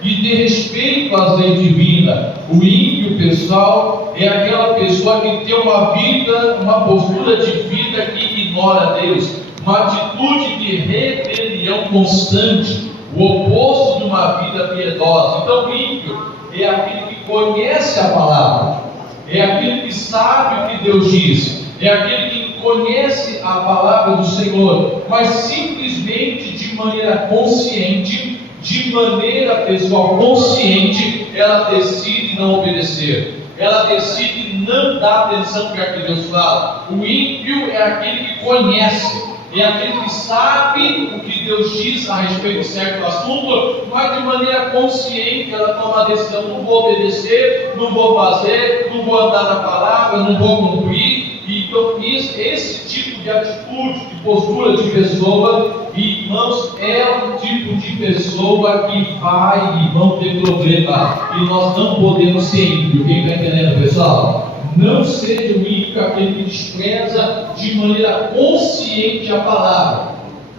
e de respeito às leis divinas. O ímpio, pessoal, é aquela pessoa que tem uma vida, uma postura de vida que ignora Deus, uma atitude de rebelião constante, o oposto de uma vida piedosa. Então, o ímpio é aquele que conhece a palavra, é aquele que sabe o que Deus diz, é aquele que conhece a palavra do Senhor, mas simplesmente de maneira consciente, de maneira pessoal consciente, ela decide não obedecer, ela decide não dar atenção para o que Deus fala. O ímpio é aquele que conhece, é aquele que sabe o que Deus diz a respeito de certo assunto, mas de maneira consciente ela toma a decisão: não vou obedecer, não vou fazer, não vou andar na palavra, não vou cumprir. Então esse tipo de atitude, de postura de pessoa, irmãos, é um tipo de pessoa que vai e vão ter problema, e nós não podemos ser ímpio. Quem está entendendo, pessoal? Não seja o ímpio aquele que despreza de maneira consciente a palavra.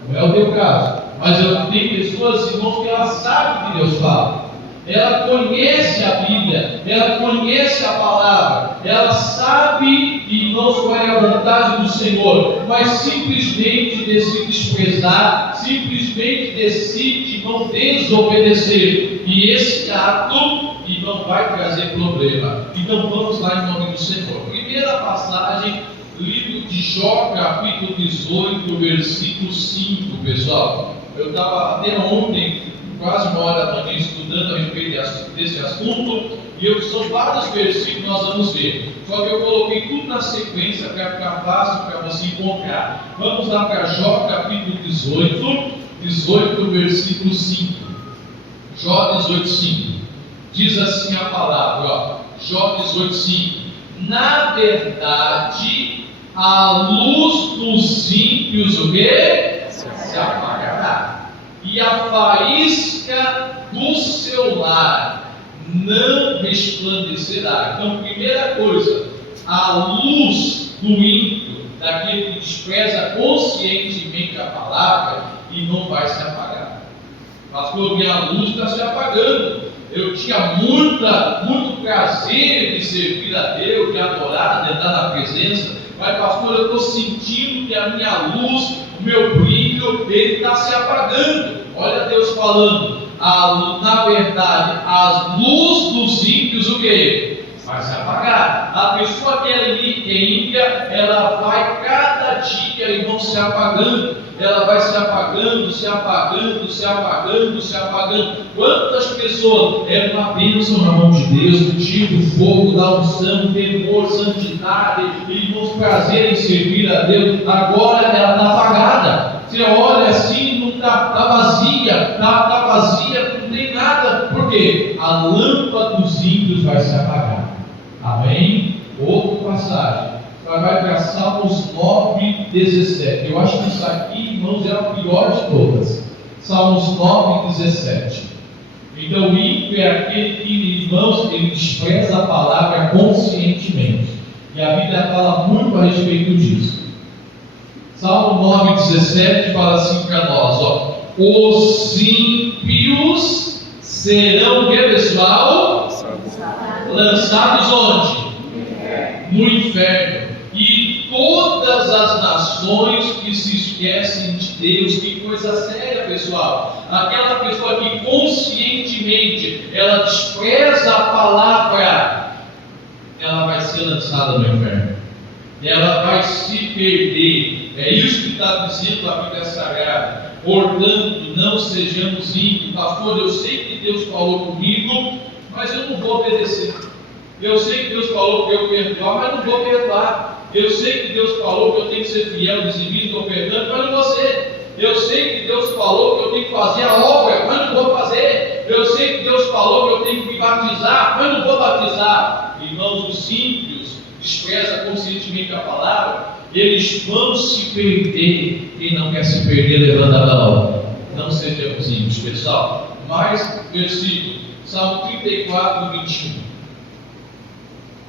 Não é o teu caso, mas tem pessoas, irmãos, que ela sabe o que Deus fala, ela conhece a Bíblia, ela conhece a palavra, ela sabe, irmãos, qual é a vontade do Senhor, mas simplesmente decide desprezar, simplesmente decide não desobedecer, e esse ato não vai trazer problema. Então vamos lá em nome do Senhor. Primeira passagem, livro de Jó, capítulo 18, versículo 5, pessoal. Eu estava até ontem, quase uma hora da manhã, estudando a respeito desse assunto, e são vários versículos que nós vamos ver, só que eu coloquei tudo na sequência para ficar fácil para você encontrar. Vamos lá para Jó, capítulo 18, versículo 5. Jó 18, 5. Diz assim a palavra, Jó 18, 5: na verdade, a luz dos ímpios o quê? Se apagará, e a faísca do seu lar não resplandecerá. Então, primeira coisa, a luz do ímpio, daquele que despreza conscientemente a palavra, e não vai se apagar. Pastor, minha luz está se apagando. Eu tinha muito prazer de servir a Deus, de adorar, de entrar na presença, mas pastor, eu estou sentindo que a minha luz, o meu brilho, ele está se apagando. Olha Deus falando, na verdade, a luz dos ímpios, o que? Vai se apagar. A pessoa que é ímpia, ela vai cada dia, irmão, se apagando. Ela vai se apagando, se apagando, se apagando, se apagando. Quantas pessoas é uma bênção na mão de Deus, o tipo, fogo da unção, temor, santidade, irmãos, prazer em servir a Deus, agora ela está apagada. Você olha assim, não está vazia, está vazia, não tem nada. Por quê? A lâmpada dos ímpios vai se apagar. Amém? Outra passagem. Vai para Salmos 9, 17. Eu acho que isso aqui, irmãos, é a pior de todas. Salmos 9, 17. Então, o ímpio é aquele que, irmãos, ele despreza a palavra conscientemente. E a Bíblia fala muito a respeito disso. Salmo 9, 17 fala assim para nós: os ímpios serão, pessoal, lançados onde? No inferno. E todas as nações que se esquecem de Deus. Que coisa séria, pessoal. Aquela pessoa que conscientemente ela despreza a palavra, ela vai ser lançada no inferno, ela vai se perder. É isso que está dizendo a Bíblia Sagrada. Portanto, não sejamos ímpios. Pastor, eu sei que Deus falou comigo, mas eu não vou obedecer. Eu sei que Deus falou que eu perdoar, mas não vou perdoar. Eu sei que Deus falou que eu tenho que ser fiel, dizimista, ofertante, mas não vou ser. Eu sei que Deus falou que eu tenho que fazer a obra, mas não vou fazer. Eu sei que Deus falou que eu tenho que me batizar, mas não vou batizar. Irmãos, os ímpios desprezam conscientemente a palavra, eles vão se perder. Quem não quer se perder, levanta a mão. Não sejamos ímpios, pessoal. Mais versículo, Salmo 34, 21.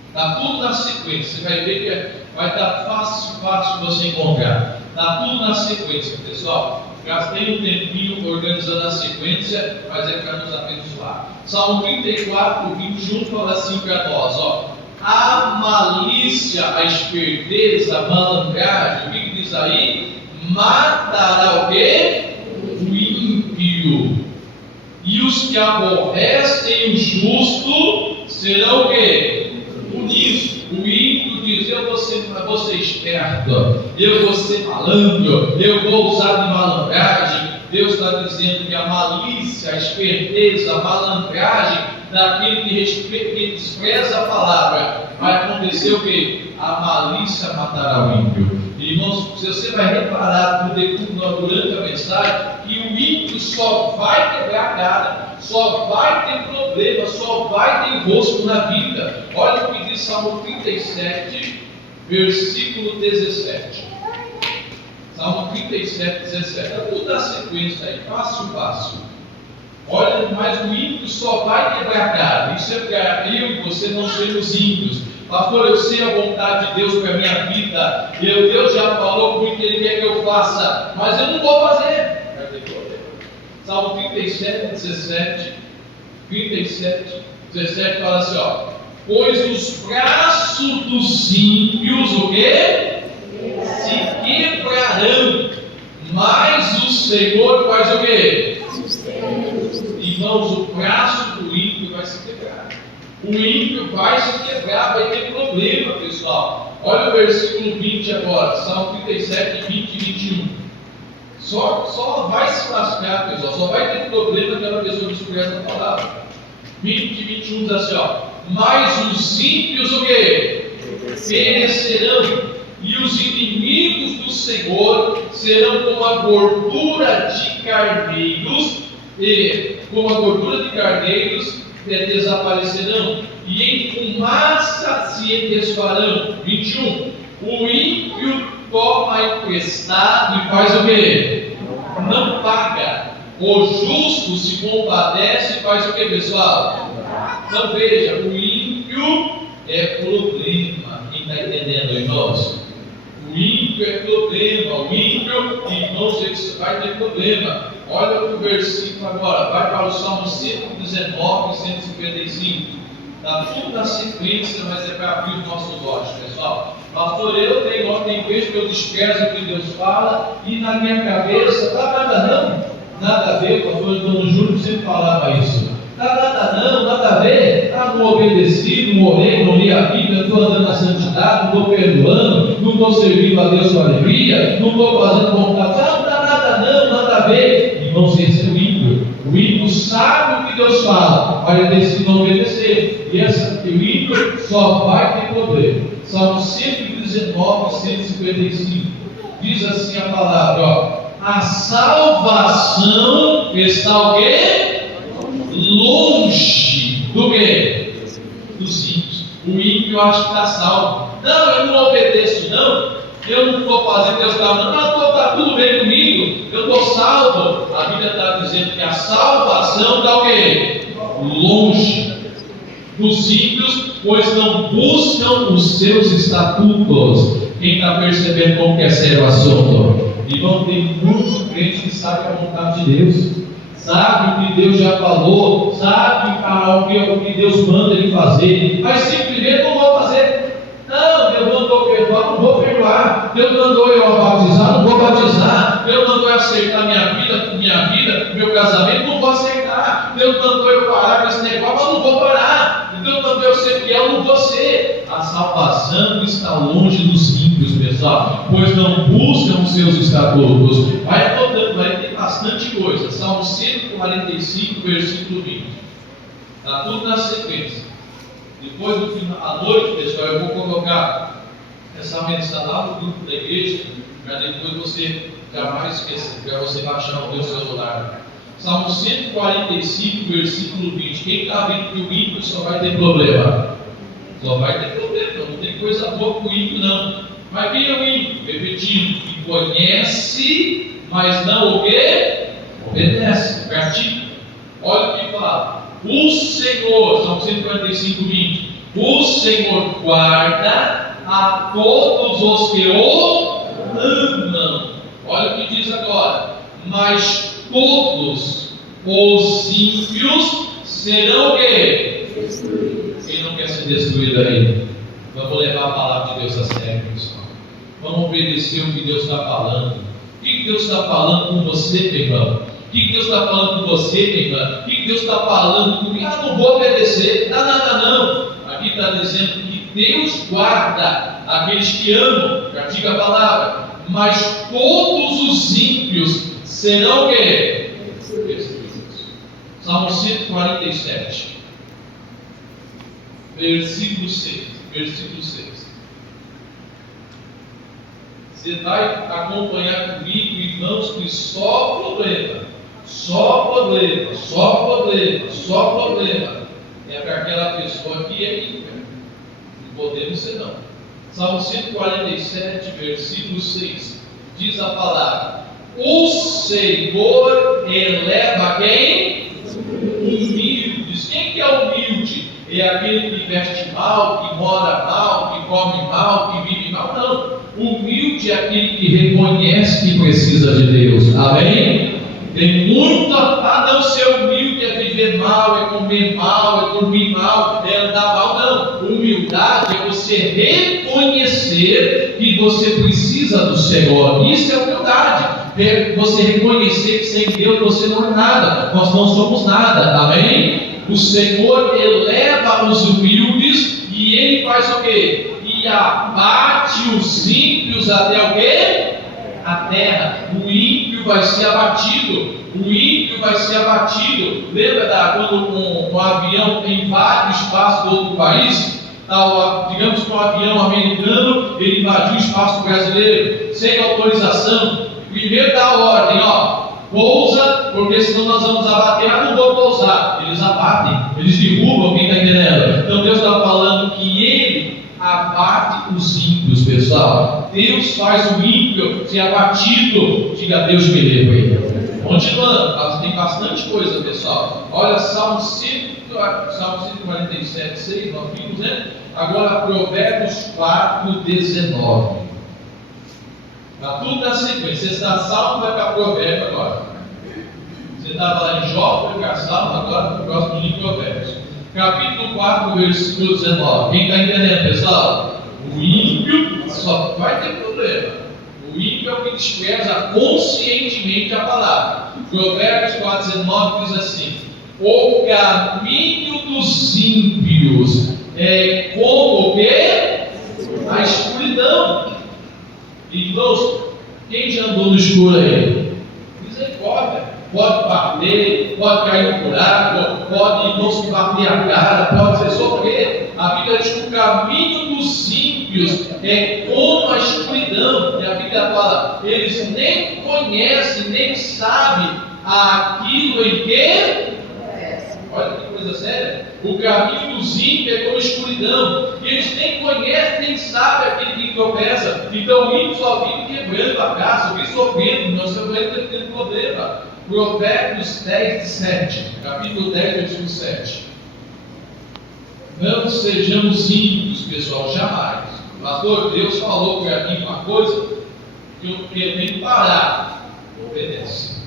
Está tudo na sequência, você vai ver que vai estar fácil você encontrar. Está tudo na sequência, pessoal. Gastei um tempinho organizando a sequência, mas é para nos abençoar. Salmo 34, 21 fala assim para nós, ó. A malícia, a esperteza, a malandragem, o que diz aí? Matará o quê? O ímpio. E os que aborrecem o justo serão o quê? Punidos. O ímpio diz: eu vou ser esperto, eu vou ser malandro, eu vou usar de malandragem. Deus está dizendo que a malícia, a esperteza, a malandragem daquele que despreza a palavra, vai acontecer o quê? A malícia matará o ímpio. Irmãos, você vai reparar durante a mensagem que o ímpio só vai quebrar a cara, só vai ter problema, só vai ter enrosco na vida. Olha o que diz Salmo 37, versículo 17. Salmo 37, 17. É tudo na sequência aí, passo a passo. Olha, mas o ímpio só vai quebrar a cara. Isso é para eu e você não sermos ímpios. Pastor, eu sei a vontade de Deus para a minha vida. Deus já falou comigo que Ele quer que eu faça, mas eu não vou fazer. Salmo 37, 17. 37, 17 fala assim, ó. Pois os braços dos ímpios, o quê? Se quebrarão, mas o Senhor faz o quê? Irmãos, o braço do ímpio vai se quebrar. O ímpio vai se quebrar, vai ter problema, pessoal. Olha o versículo 20 agora, Salmo 37, 20 e 21. Só vai se lascar, pessoal, só vai ter problema aquela pessoa que despreza a palavra. 20 e 21 diz assim, ó. Mas os ímpios o quê? Perecerão, e os inimigos do Senhor serão como a gordura de carneiros, desaparecerão, e em fumaça se desfarão. 21. O ímpio toma emprestado e faz o quê? Não paga. O justo se compadece e faz o quê, pessoal? Então veja, o ímpio é problema. Quem está entendendo, irmãos? O ímpio é problema. O ímpio, irmãos, vai ter problema. Olha o versículo agora, vai para o Salmo 119, 155. Está tudo na sequência, mas é para abrir os nossos olhos, pessoal. Pastor, tem vezes que eu desprezo o que Deus fala e na minha cabeça, nada a ver, pastor Antônio Júlio sempre falava isso. Nada a ver, não obedeci, não orei, não li a Bíblia, estou andando na santidade, não estou perdoando, não estou servindo a Deus com alegria, não estou fazendo vontade, nada a ver. Irmãos, esse é o ímpio. O ímpio sabe o que Deus fala, mas ele decide não obedecer. E o ímpio só vai ter problema. Salmo 119, 155. Diz assim a palavra, ó. A salvação está o quê? Longe do quê? Dos ímpios. O ímpio acha que está salvo. Não, eu não obedeço, não. Eu não vou fazer Deus está falando, está tudo bem comigo, eu estou salvo. A Bíblia está dizendo que a salvação está o quê? Longe dos ímpios, pois não buscam os seus estatutos. Quem está percebendo como que é sério o assunto? Irmão, tem muito crente que sabe a vontade de Deus, sabe o que Deus já falou, sabe o que Deus manda ele fazer, mas simplesmente não vou fazer. Não, Deus mandou perdoar, não vou perdoar. Deus mandou eu batizar, não vou batizar. Deus mandou eu acertar minha vida, meu casamento, não vou acertar. Deus mandou eu parar com esse negócio, mas não vou parar. Deus mandou eu ser fiel, não vou ser. A salvação está longe dos ímpios, pessoal, pois não buscam os seus estatutos. Vai anotando, vai ter bastante coisa. Salmo 145, versículo 20. Está tudo na sequência. Depois do final, à noite, pessoal, eu vou colocar essa mensagem lá no grupo da igreja, para depois você jamais esquecer, para você baixar no seu celular. Salmo 145, versículo 20. Quem está vendo que o ímpio só vai ter problema? Só vai ter problema, não tem coisa boa com o ímpio, não. Mas quem é o ímpio? Repetindo, que conhece, mas não o quê? Obedece, pratica. Olha o que fala. O Senhor, Salmo 145, 20. O Senhor guarda a todos os que o amam. Olha o que diz agora. mas todos os ímpios serão o quê? Quem não quer ser destruído aí? Vamos levar a palavra de Deus a sério, pessoal. Vamos obedecer o que Deus está falando. O que Deus está falando com você, meu irmão? O que Deus está falando com você, minha irmã? O que Deus está falando comigo? Não vou obedecer. Não. Aqui está dizendo que Deus guarda aqueles que amam, já diga a palavra, mas todos os ímpios serão o quê? Destruídos. Salmo 147, versículo 6. Você vai acompanhar comigo, irmãos, que só problema é para aquela pessoa que é ímpia. Não podemos ser não. Salmo 147, versículo 6, diz a palavra: o Senhor eleva quem? Humildes. Quem que é humilde? É aquele que veste mal, que mora mal, que come mal, que vive mal? Não. Humilde é aquele que reconhece que precisa de Deus. Amém? Tem muita, não ser humilde é viver mal, é comer mal, é dormir mal, é andar mal. Não. Humildade é você reconhecer que você precisa do Senhor. Isso é humildade. É você reconhecer que sem Deus você não é nada. Nós não somos nada. Amém? O Senhor eleva os humildes e Ele faz o quê? E abate os ímpios até o quê? A terra. O ímpio vai ser abatido. Lembra quando um avião invade o espaço do outro país? Digamos que um avião americano ele invadiu o espaço brasileiro sem autorização. Primeiro dá a ordem, pousa, porque senão nós vamos abater. Não vou pousar. Eles abatem, eles derrubam. Quem está entendendo? Então Deus está falando que Ele abate os ímpios, pessoal. Deus faz o ímpio ser abatido. Diga: Deus me livre. Continuando, tem bastante coisa, pessoal. Olha, Salmo 147, 6, nós vimos, né? Agora Provérbios 4, 19. Está tudo na sequência. Você está Salmo, vai para Provérbios agora. Você estava lá em Jó, foi para Salmo, agora para o próximo livro de Provérbios. Capítulo 4, versículo 19. Quem está entendendo, pessoal? O ímpio só vai ter problema. O ímpio é o que despreza conscientemente a palavra. Provérbios 4, 19 diz assim: o caminho dos ímpios é como o quê? A escuridão. Irmãos, quem já andou no escuro aí? Misericórdia. Pode bater, pode cair no buraco, pode, irmãos, bater a cara, pode ser sofrer. A Bíblia diz que o caminho dos ímpios é como a escuridão. E a Bíblia fala: eles nem conhecem, nem sabem aquilo em que. Olha que coisa séria. O caminho dos ímpios é como escuridão. E eles nem conhecem, nem sabem aquele que tropeça. Então o ímpio só vive quebrando a casa, vive sofrendo, não se vai tendo problema. Provérbios 10, 7. Capítulo 10, versículo 7. Não sejamos ímpios, pessoal, jamais. Pastor, Deus falou para mim uma coisa que eu tenho que parar. Obedece.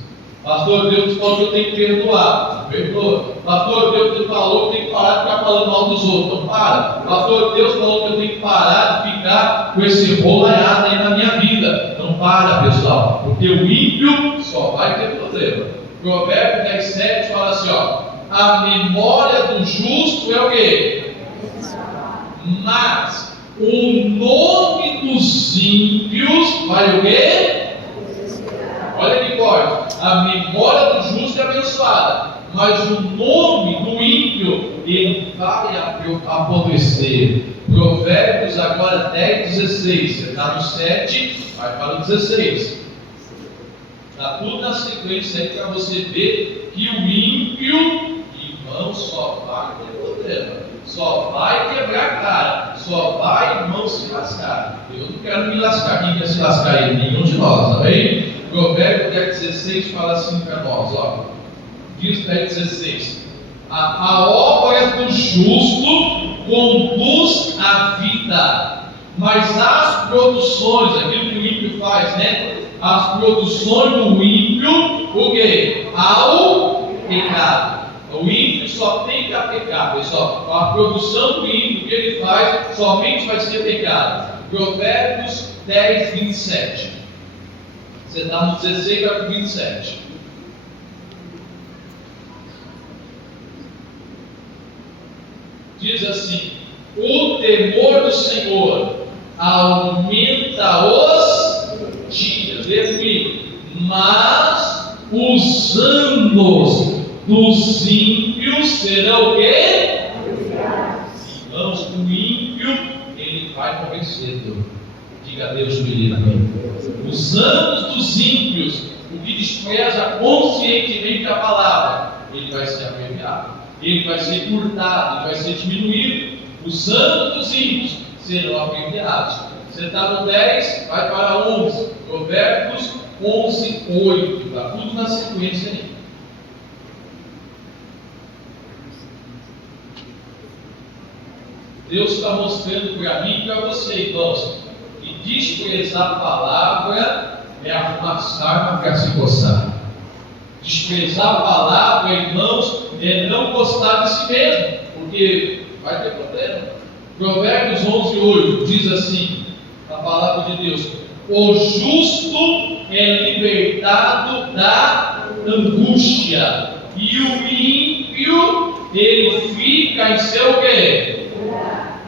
Pastor, Deus falou que eu tenho que perdoar. Perdoa. Pastor, Deus falou que eu tenho que parar de ficar falando mal dos outros. Então para. Pastor, Deus falou que eu tenho que parar de ficar com esse rolaiado aí na minha vida. Não para, pessoal. Porque o ímpio só vai ter problema. Provérbios 10, 7 fala assim, a memória do justo é o quê? Mas o nome dos ímpios vai o quê? Olha que forte. A memória do justo é abençoada, mas o nome do ímpio ele vai apodrecer. Provérbios agora 10, 16. Você está no 7, vai para o 16. Está tudo na sequência aí para você ver que o ímpio, irmão, só vai ter problema, só vai quebrar a cara, só vai, irmão, se lascar. Eu não quero me lascar. Quem quer se lascar aí? Nenhum de nós, amém? Provérbios 10, 16 fala assim para nós, diz 10, 16: a obra do justo conduz à vida, mas as produções, aquilo que o ímpio faz, né? as produções do ímpio, o quê? Ao pecado. O ímpio só tem que pecar, pessoal. A produção do ímpio que ele faz somente vai ser pecado. Provérbios 10, 27. Você está no 16 para 27. Diz assim: o temor do Senhor aumenta os dias, mas os anos dos ímpios serão o quê? Irmãos, o ímpio, ele vai morrer cedo. Diga a Deus, querido. Os anos dos ímpios, o que despreza conscientemente a palavra, ele vai ser abreviado, ele vai ser curtado, ele vai ser diminuído. Os anos dos ímpios serão abreviados. Você está no 10, vai para 11. Provérbios 11, 8. Está tudo na sequência aí. Deus está mostrando para mim e para você, irmãos, que desprezar a palavra é arrumar sarna para se coçar. Desprezar a palavra, irmãos, é não gostar de si mesmo, porque vai ter problema. Provérbios 11, 8 diz assim, a palavra de Deus: o justo é libertado da angústia, e o ímpio, ele fica em seu quê?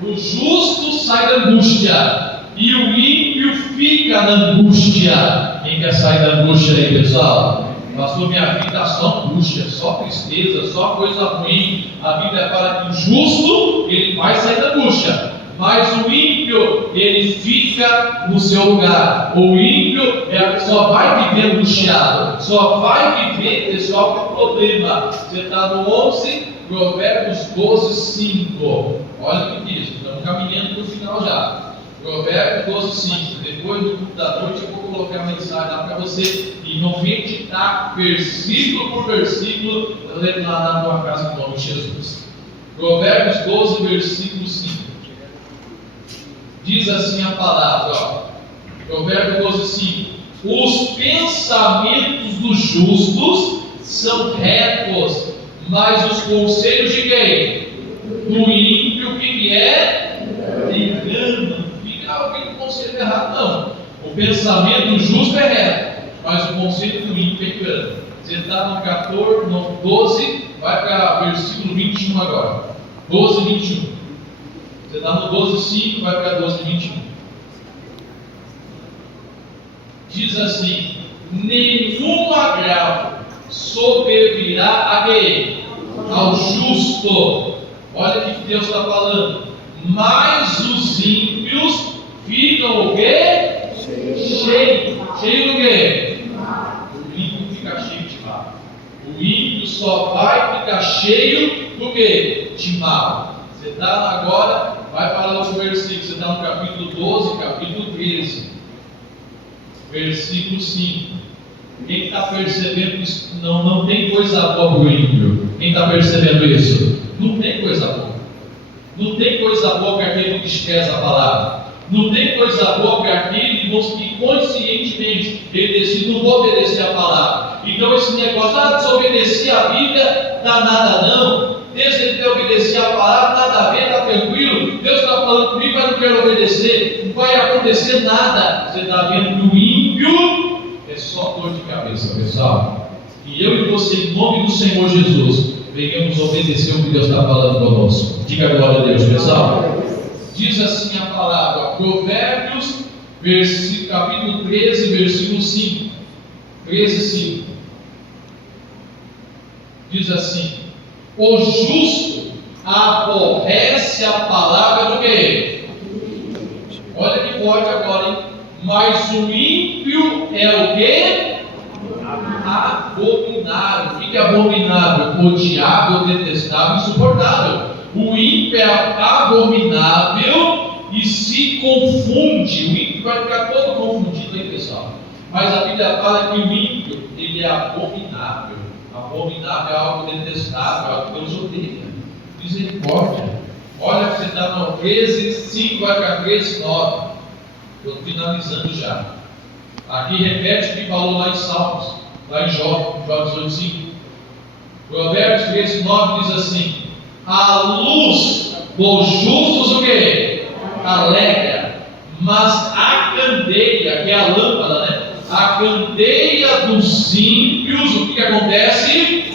O justo sai da angústia, e o ímpio fica na angústia. Quem quer sair da angústia aí, pessoal? Pastor, minha vida está só angústia, só tristeza, só coisa ruim. A vida é para que o justo, ele vai sair da angústia, mas o ímpio, ele fica no seu lugar. O ímpio só vai viver angustiado, só vai viver, pessoal, com problema. Você está no 11, Provérbios 12, 5. Olha o que diz, estamos caminhando para o final já. Provérbios 12, 5. Depois do culto da noite eu vou colocar a mensagem lá para você e não meditar versículo por versículo lá na tua casa em nome de Jesus. Provérbios 12, versículo 5. Diz assim a palavra, ó. Provérbios 12, 5. Os pensamentos dos justos são retos, mas os conselhos de quem? Do ímpio, o que é? Engano. Não fica alguém com conselho errado, não. O pensamento justo é reto, mas o conselho do ímpio é engano. Você está no 14, no 12, vai para versículo 21 agora. 12, 21. Você está no 12, 5, vai para 12, 21. Diz assim: nenhum agravo sobrevirá a quem? Ao justo. Olha o que Deus está falando. Mas os ímpios ficam o quê? Cheio. Cheio do quê? O ímpio fica cheio de mal. O ímpio só vai ficar cheio do quê? De mal. Você está agora, vai para outro versículo. Você está no capítulo 12, capítulo 13, versículo 5. Quem está percebendo isso? Não tem coisa boa para o ímpio. Quem está percebendo isso? Não tem coisa boa. Não tem coisa boa para aquele que despreza a palavra. Não tem coisa boa para aquele que conscientemente ele decide: não vou obedecer a palavra. Então esse negócio, desobedecer a Bíblia, dá nada não. Desde ele ter obedecido a palavra, nada a ver, está tranquilo. Deus está falando comigo, mas não quero obedecer. Não vai acontecer nada. Você está vendo que o ímpio é só dor de cabeça, pessoal. E eu e você, em nome do Senhor Jesus, venhamos obedecer o que Deus está falando conosco. Diga a glória a Deus, pessoal. Diz assim a palavra, Provérbios, capítulo 13, versículo 5. 13, 5. Diz assim: o justo aborrece a palavra do quê? Olha que forte agora, hein? Mas o ímpio é o quê? Abominável. O que é abominável? Odiável, detestável, insuportável. O ímpio é abominável e se confunde. O ímpio vai ficar todo confundido aí, pessoal. Mas a Bíblia fala que o ímpio, ele é abominável. Abominável é algo detestável, algo que Deus odeia. Misericórdia. Olha que você está no 13, 5 vai para 13, 9. Estou finalizando já. Aqui repete o que falou lá em Salmos, lá em Jó 18:5. Provérbios 13:9 diz assim: a luz dos justos o quê? Alegra, mas a candeia, que é a lâmpada, né? A candeia dos ímpios, o que acontece?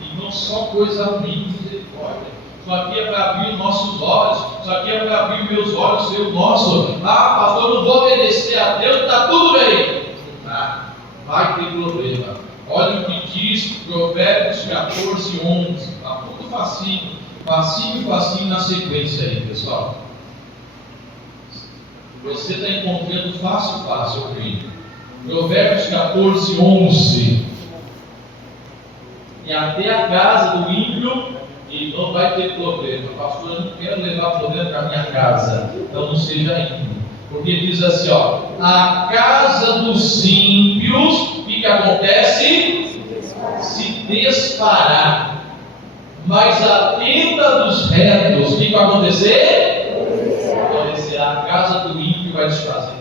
E não só coisa ruim, misericórdia. Isso aqui é para abrir nossos olhos, isso aqui é para abrir meus olhos, ser o nosso. Ah, pastor, não vou obedecer a Deus, está tudo bem. Ah, vai ter problema. Olha o que diz Provérbios 14:11. Está tudo facinho, facinho, facinho na sequência aí, pessoal. Você está encontrando fácil, eu creio. Provérbios 14:11. E até a casa do ímpio, e não vai ter problema. Pastor, eu não quero levar problema para a minha casa. Então não seja ímpio. Porque diz assim, ó: a casa dos ímpios, o que acontece? Se desfará. Mas a tenda dos retos, o que vai acontecer? A casa do ímpio vai desfazer.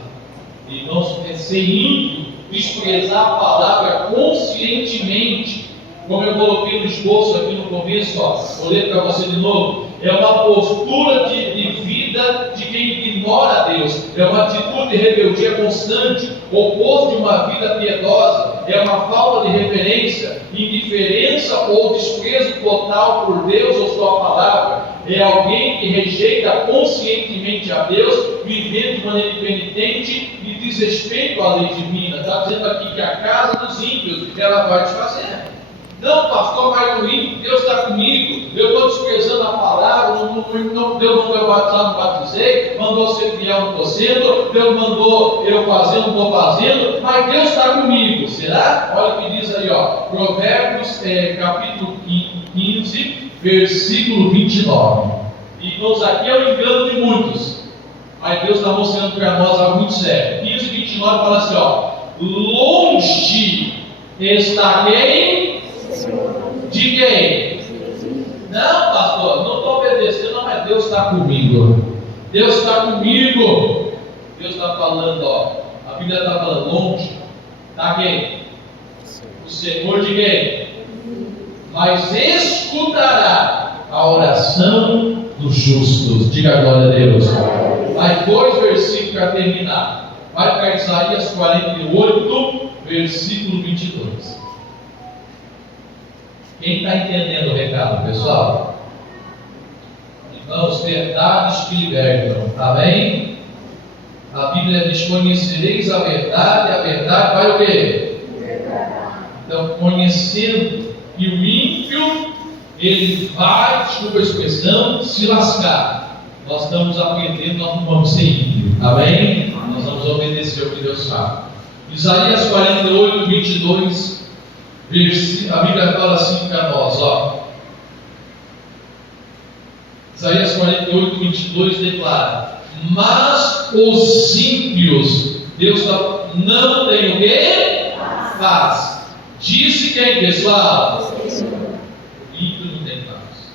Irmãos, ser ímpio, desprezar a palavra conscientemente, como eu coloquei no esboço aqui no começo, ó, vou ler para você de novo. É uma postura de vida de quem ignora a Deus, é uma atitude de rebeldia constante, oposto de uma vida piedosa, é uma falta de reverência, indiferença ou desprezo total por Deus ou sua palavra. É alguém que rejeita conscientemente a Deus, vivendo de maneira impenitente e desrespeito à lei divina. Está dizendo aqui que a casa dos ímpios, ela vai desfazer. Não, pastor, mas o ímpio, Deus está comigo, eu estou desprezando a palavra, Deus mandou eu batizar, não batizei, mandou ser fiel, não estou sendo, Deus mandou eu fazer, não estou fazendo, mas Deus está comigo, será? Olha o que diz aí, ó, Provérbios capítulo 15, versículo 29. Irmãos, aqui é o engano de muitos, mas Deus está mostrando para nós algo muito sério. 15, 29 fala assim, ó: longe está quem? De quem? Não, pastor, não estou obedecendo, mas Deus está comigo. Deus está comigo. Deus está falando, ó. A Bíblia está falando, longe está quem? O Senhor de quem? Mas escutará a oração dos justos. Diga a glória a Deus. Mais 2 versículos para terminar. Vai para Isaías 48, versículo 22. Quem está entendendo o recado, pessoal? Irmãos, verdades que libertam, está bem? A Bíblia diz: conhecereis a verdade vai o quê? Então, conhecendo que o ímpio, ele vai, desculpa a expressão, se lascar. Nós estamos aprendendo, nós não vamos ser ímpios, está bem? Nós vamos obedecer o que Deus fala. Isaías 48, 22. A Bíblia fala assim para nós, ó. Isaías 48, 22 declara: mas os ímpios, Deus não tem o quê? Paz. Disse quem, pessoal? O ímpio não tem paz.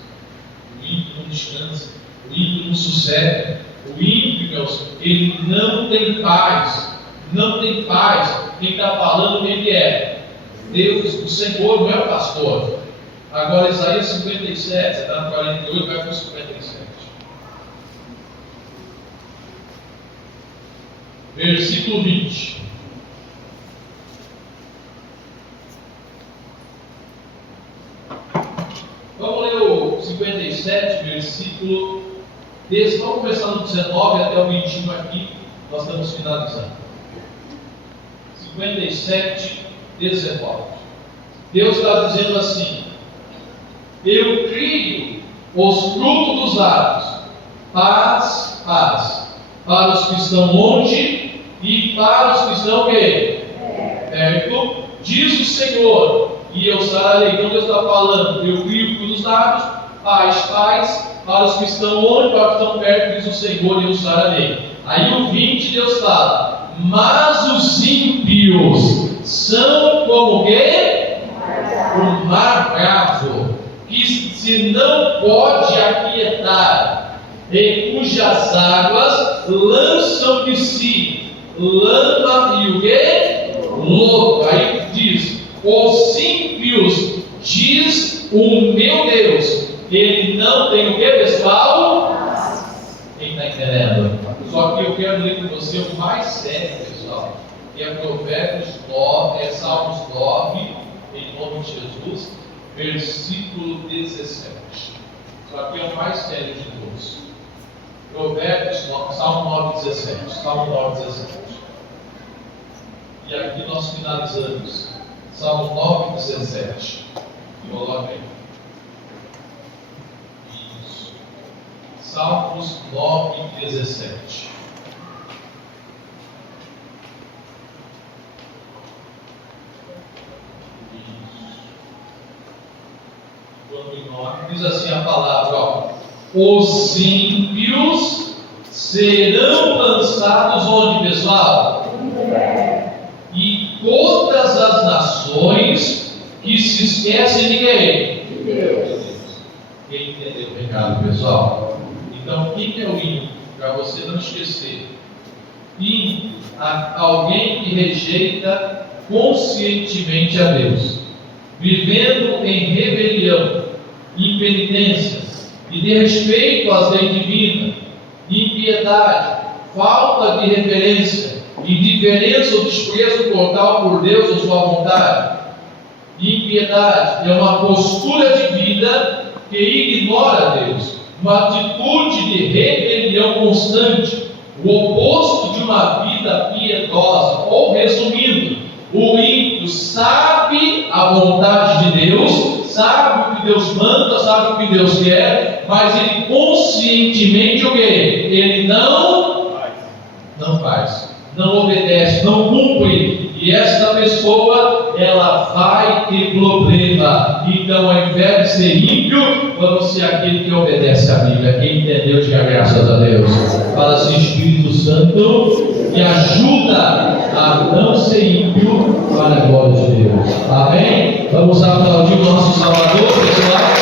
O ímpio não descansa. O ímpio não sossega. O ímpio, meus, ele não tem paz. Não tem paz. Quem está falando, quem que é? Deus, o Senhor, não é o pastor. Agora Isaías 57, você está no 48, vai para o 57. Versículo 20. Vamos ler o 57, versículo 10. Vamos começar no 19 até o 21 aqui. Nós estamos finalizando. 57, 19. Deus está dizendo assim: eu crio os frutos dos lábios, paz, paz, para os que estão longe e para os que estão perto, diz o Senhor, e eu sararei. Então Deus está falando: eu crio o fruto dos lábios, paz, paz, para os que estão longe, para os que estão perto, diz o Senhor, e eu sararei. Aí o 20 Deus fala: mas os ímpios são como o quê? O mar bravo, que se não pode aquietar, em cujas águas lançam de si lama e o quê? Lodo. Aí diz: os ímpios, diz o meu Deus, ele não tem o que, pessoal? Quem está entendendo? Só que eu quero ler com você o mais sério, pessoal, que é Provérbios 9, Salmos 9, em nome de Jesus, versículo 17. Só que é o mais sério de todos. Provérbios 9, Salmo 9, 17. Salmo 9, 17. E aqui nós finalizamos. Salmo 9, 17. Coloca aí. Isso. Salmos 9, 17. Diz assim a palavra, ó: os ímpios serão lançados onde, pessoal? E todas as nações que se esquecem de quem? De Deus. Quem entendeu o recado, pessoal? Então, o que é o ímpio? Para você não esquecer. Ímpio, alguém que rejeita conscientemente a Deus, vivendo em rebelião, impenitência e desrespeito às leis divinas, impiedade, falta de reverência, indiferença ou desprezo total por Deus ou sua vontade. Impiedade é uma postura de vida que ignora Deus, uma atitude de rebelião constante, o oposto de uma vida piedosa. Ou resumindo, o ímpio sabe a vontade de Deus, sabe o que Deus manda, sabe o que Deus quer, mas ele conscientemente o quê? Ele não faz, não obedece, não cumpre. E esta pessoa, ela vai ter problema. Então, ao invés de ser ímpio, vamos ser aquele que obedece a Bíblia. Quem entendeu, diga graças a Deus. Fala assim: Espírito Santo, me ajuda a não ser ímpio para a glória de Deus. Amém? Vamos aplaudir o nosso Salvador, pessoal.